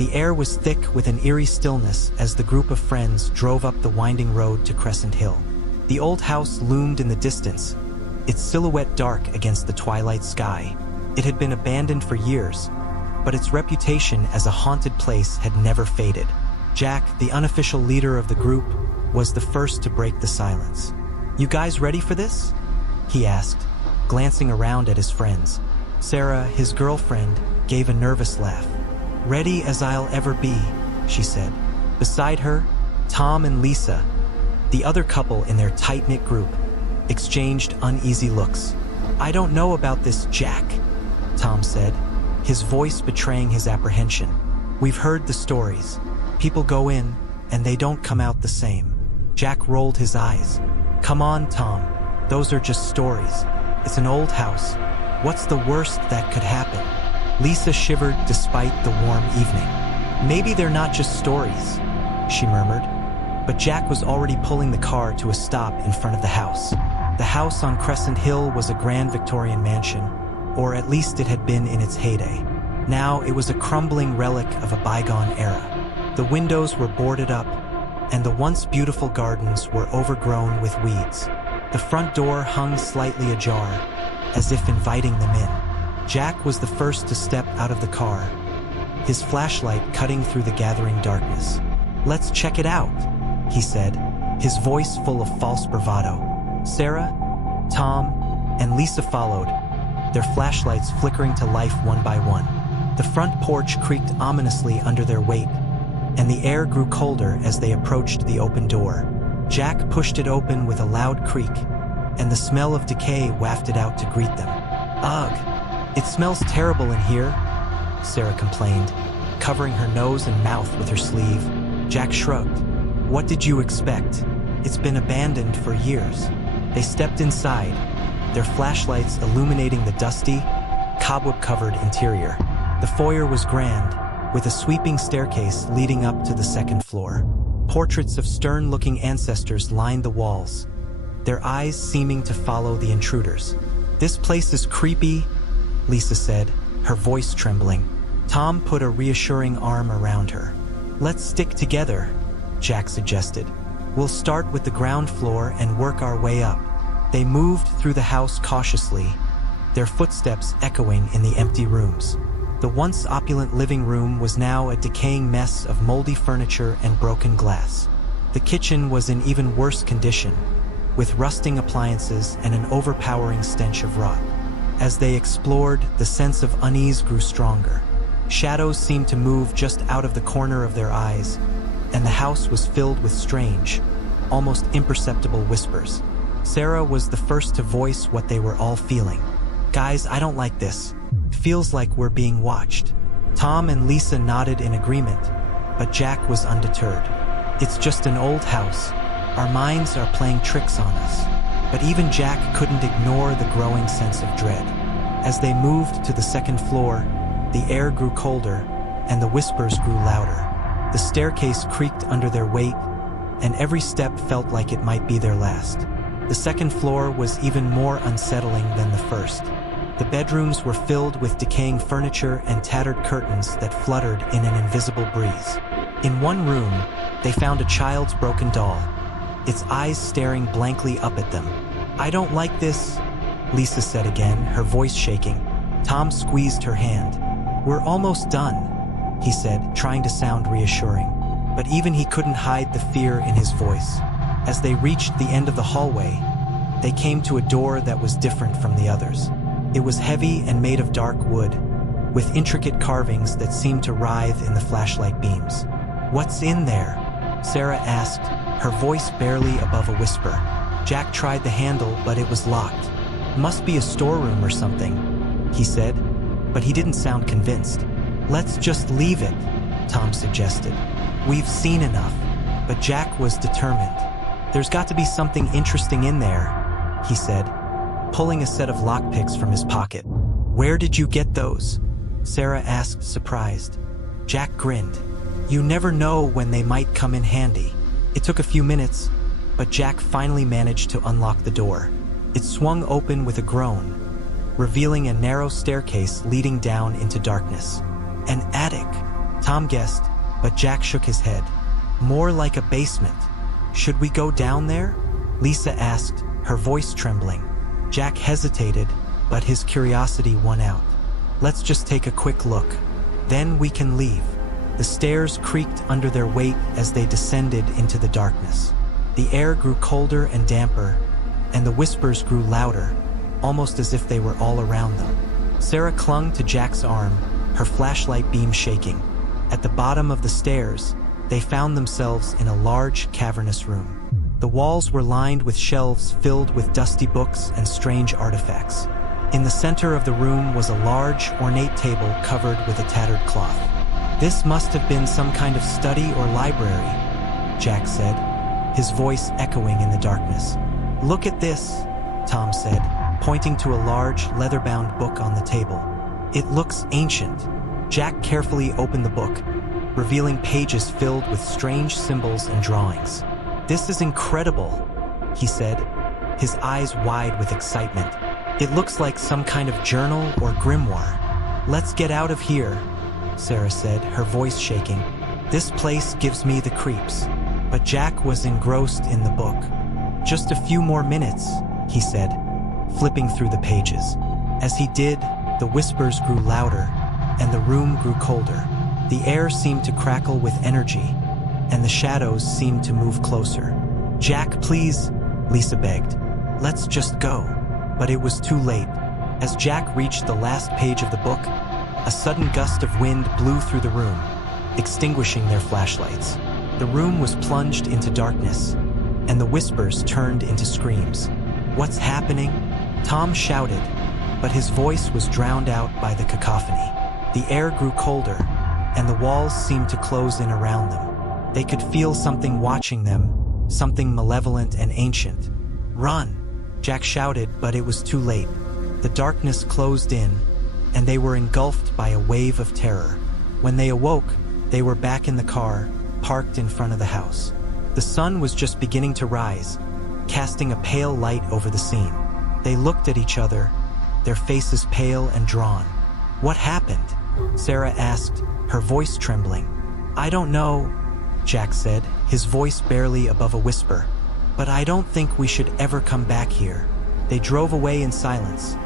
The air was thick with an eerie stillness as the group of friends drove up the winding road to Crescent Hill. The old house loomed in the distance, its silhouette dark against the twilight sky. It had been abandoned for years, but its reputation as a haunted place had never faded. Jack, the unofficial leader of the group, was the first to break the silence. "You guys ready for this?" he asked, glancing around at his friends. Sarah, his girlfriend, gave a nervous laugh. "Ready as I'll ever be," she said. Beside her, Tom and Lisa, the other couple in their tight-knit group, exchanged uneasy looks. "I don't know about this, Jack," Tom said, his voice betraying his apprehension. "We've heard the stories. People go in, and they don't come out the same." Jack rolled his eyes. "Come on, Tom. Those are just stories. It's an old house. What's the worst that could happen?" Lisa shivered despite the warm evening. "Maybe they're not just stories," she murmured. But Jack was already pulling the car to a stop in front of the house. The house on Crescent Hill was a grand Victorian mansion, or at least it had been in its heyday. Now it was a crumbling relic of a bygone era. The windows were boarded up, and the once beautiful gardens were overgrown with weeds. The front door hung slightly ajar, as if inviting them in. Jack was the first to step out of the car, his flashlight cutting through the gathering darkness. "Let's check it out," he said, his voice full of false bravado. Sarah, Tom, and Lisa followed, their flashlights flickering to life one by one. The front porch creaked ominously under their weight, and the air grew colder as they approached the open door. Jack pushed it open with a loud creak, and the smell of decay wafted out to greet them. "Ugh, it smells terrible in here," Sarah complained, covering her nose and mouth with her sleeve. Jack shrugged. "What did you expect? It's been abandoned for years." They stepped inside, their flashlights illuminating the dusty, cobweb-covered interior. The foyer was grand, with a sweeping staircase leading up to the second floor. Portraits of stern-looking ancestors lined the walls, their eyes seeming to follow the intruders. "This place is creepy," Lisa said, her voice trembling. Tom put a reassuring arm around her. "Let's stick together," Jack suggested. "We'll start with the ground floor and work our way up." They moved through the house cautiously, their footsteps echoing in the empty rooms. The once opulent living room was now a decaying mess of moldy furniture and broken glass. The kitchen was in even worse condition, with rusting appliances and an overpowering stench of rot. As they explored, the sense of unease grew stronger. Shadows seemed to move just out of the corner of their eyes, and the house was filled with strange, almost imperceptible whispers. Sarah was the first to voice what they were all feeling. "Guys, I don't like this. Feels like we're being watched." Tom and Lisa nodded in agreement, but Jack was undeterred. "It's just an old house. Our minds are playing tricks on us." But even Jack couldn't ignore the growing sense of dread. As they moved to the second floor, the air grew colder, and the whispers grew louder. The staircase creaked under their weight, and every step felt like it might be their last. The second floor was even more unsettling than the first. The bedrooms were filled with decaying furniture and tattered curtains that fluttered in an invisible breeze. In one room, they found a child's broken doll, its eyes staring blankly up at them. "I don't like this," Lisa said again, her voice shaking. Tom squeezed her hand. "We're almost done," he said, trying to sound reassuring. But even he couldn't hide the fear in his voice. As they reached the end of the hallway, they came to a door that was different from the others. It was heavy and made of dark wood, with intricate carvings that seemed to writhe in the flashlight beams. "What's in there?" Sarah asked, her voice barely above a whisper. Jack tried the handle, but it was locked. "Must be a storeroom or something," he said, but he didn't sound convinced. "Let's just leave it," Tom suggested. "We've seen enough." But Jack was determined. "There's got to be something interesting in there," he said, pulling a set of lockpicks from his pocket. "Where did you get those?" Sarah asked, surprised. Jack grinned. "You never know when they might come in handy." It took a few minutes, but Jack finally managed to unlock the door. It swung open with a groan, revealing a narrow staircase leading down into darkness. "An attic," Tom guessed, but Jack shook his head. More like a basement. Should we go down there? Lisa asked, her voice trembling. Jack hesitated, but his curiosity won out. Let's just take a quick look. Then we can leave. The stairs creaked under their weight as they descended into the darkness. The air grew colder and damper, and the whispers grew louder, almost as if they were all around them. Sarah clung to Jack's arm, her flashlight beam shaking. At the bottom of the stairs, they found themselves in a large, cavernous room. The walls were lined with shelves filled with dusty books and strange artifacts. In the center of the room was a large, ornate table covered with a tattered cloth. This must have been some kind of study or library, Jack said, his voice echoing in the darkness. Look at this, Tom said, pointing to a large, leather-bound book on the table. It looks ancient. Jack carefully opened the book, revealing pages filled with strange symbols and drawings. This is incredible, he said, his eyes wide with excitement. It looks like some kind of journal or grimoire. Let's get out of here, Sarah said, her voice shaking. This place gives me the creeps. But Jack was engrossed in the book. Just a few more minutes, he said, flipping through the pages. As he did, the whispers grew louder, and the room grew colder. The air seemed to crackle with energy, and the shadows seemed to move closer. Jack, please, Lisa begged. Let's just go. But it was too late. As Jack reached the last page of the book, a sudden gust of wind blew through the room, extinguishing their flashlights. The room was plunged into darkness, and the whispers turned into screams. What's happening? Tom shouted, but his voice was drowned out by the cacophony. The air grew colder, and the walls seemed to close in around them. They could feel something watching them, something malevolent and ancient. Run! Jack shouted, but it was too late. The darkness closed in, and they were engulfed by a wave of terror. When they awoke, they were back in the car, parked in front of the house. The sun was just beginning to rise, casting a pale light over the scene. They looked at each other, their faces pale and drawn. What happened? Sarah asked, her voice trembling. I don't know, Jack said, his voice barely above a whisper. But I don't think we should ever come back here. They drove away in silence,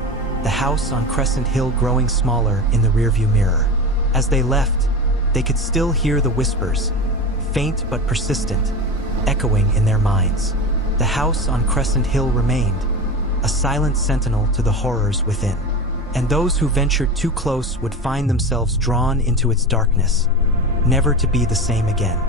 the house on Crescent Hill growing smaller in the rearview mirror. As they left, they could still hear the whispers, faint but persistent, echoing in their minds. The house on Crescent Hill remained, a silent sentinel to the horrors within. And those who ventured too close would find themselves drawn into its darkness, never to be the same again.